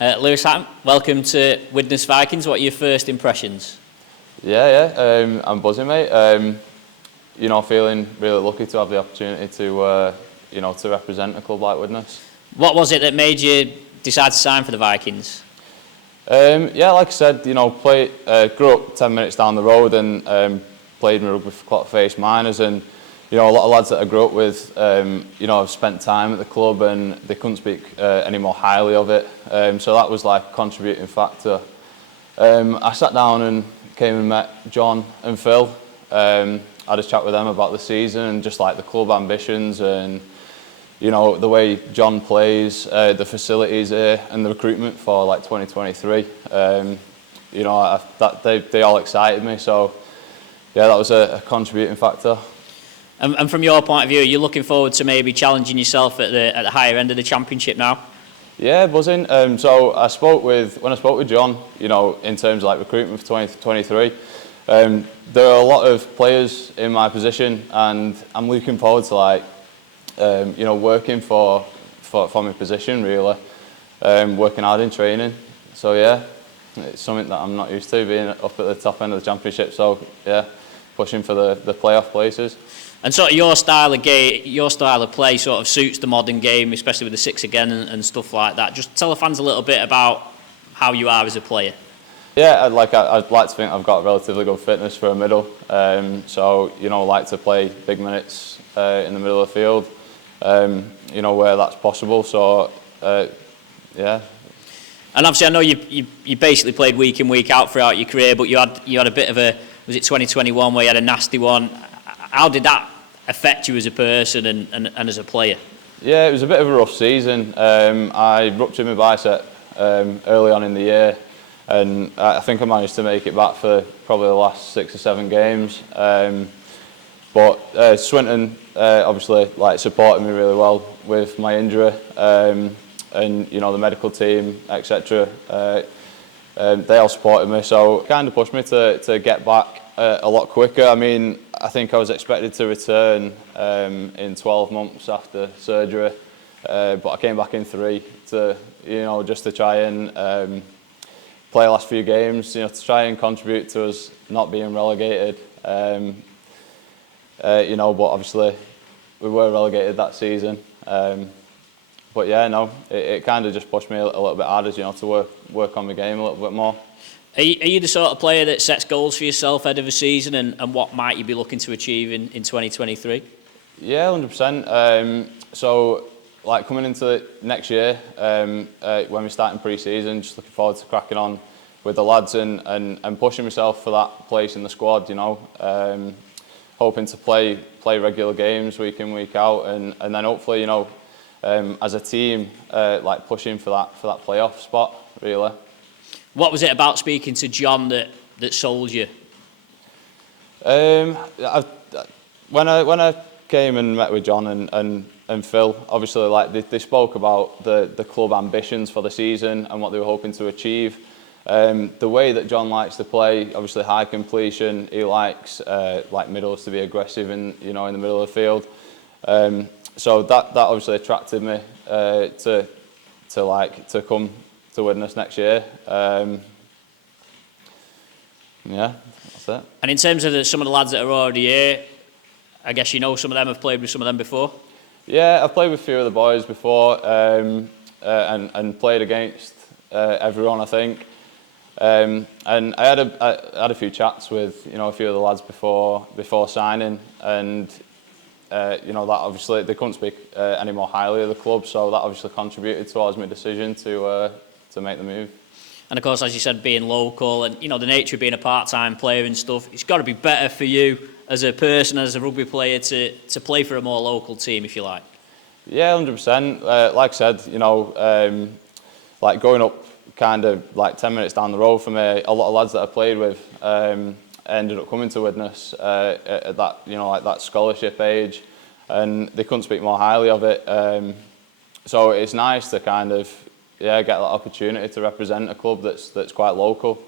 Lewis Hatton, welcome to Widnes Vikings. What are your first impressions? I'm buzzing, mate. Feeling really lucky to have the opportunity to, to represent a club like Widnes. What was it that made you decide to sign for the Vikings? Like I said, grew up 10 minutes down the road and played my rugby for Clotterface Miners, and a lot of lads that I grew up with, have spent time at the club and they couldn't speak any more highly of it. So that was like a contributing factor. I sat down and came and met John and Phil. I had a chat with them about the season and just like the club ambitions and the way John plays, the facilities here and the recruitment for like 2023. They all excited me, so yeah, that was a contributing factor. And from your point of view, are you looking forward to maybe challenging yourself at the higher end of the championship now? Yeah, buzzing. So when I spoke with John, in terms of like recruitment for 2023, there are a lot of players in my position, and I'm looking forward to working for my position really, working hard in training. So yeah, it's something that I'm not used to, being up at the top end of the championship. So yeah, pushing for the playoff places. And sort of your style of play sort of suits the modern game, especially with the six again and stuff like that. Just tell the fans a little bit about how you are as a player. Yeah, I'd like to think I've got relatively good fitness for a middle. So I like to play big minutes in the middle of the field, where that's possible. So yeah. And obviously, I know you basically played week in, week out throughout your career, but you had a bit of a, was it 2021 where you had a nasty one? How did that affect you as a person and as a player? Yeah, it was a bit of a rough season. I ruptured my bicep early on in the year, and I think I managed to make it back for probably the last 6 or 7 games. But Swinton obviously supported me really well with my injury, and the medical team, etc. They all supported me, so it kind of pushed me to get back a lot quicker. I mean, I think I was expected to return in 12 months after surgery, but I came back in 3 to, just to try and play the last few games, to try and contribute to us not being relegated. But obviously we were relegated that season. But yeah, no, it kind of just pushed me a little bit harder, to work on my game a little bit more. Are you the sort of player that sets goals for yourself ahead of a season, and what might you be looking to achieve in 2023? Yeah, 100%. So, coming into next year, when we start in pre-season, just looking forward to cracking on with the lads and pushing myself for that place in the squad. Hoping to play regular games week in, week out, and then hopefully, as a team, pushing for that playoff spot really. What was it about speaking to John that sold you? When I came and met with John and Phil, obviously they spoke about the club ambitions for the season and what they were hoping to achieve. The way that John likes to play, obviously high completion. He likes middles to be aggressive in the middle of the field. So that obviously attracted me to come to Widnes next year. Yeah, that's it. And in terms of some of the lads that are already here, I guess some of them have played with some of them before? Yeah, I've played with a few of the boys before, and played against everyone, I think. And I had a few chats with a few of the lads before signing, and that obviously they couldn't speak any more highly of the club, so that obviously contributed towards my decision to make the move. And of course, as you said, being local and the nature of being a part-time player and stuff, it's got to be better for you as a person, as a rugby player, to play for a more local team, if you like. Yeah, 100%. Like I said, growing up kind of 10 minutes down the road from me, a lot of lads that I played with ended up coming to Widnes at that that scholarship age, and they couldn't speak more highly of it. So it's nice to kind of get that opportunity to represent a club that's quite local.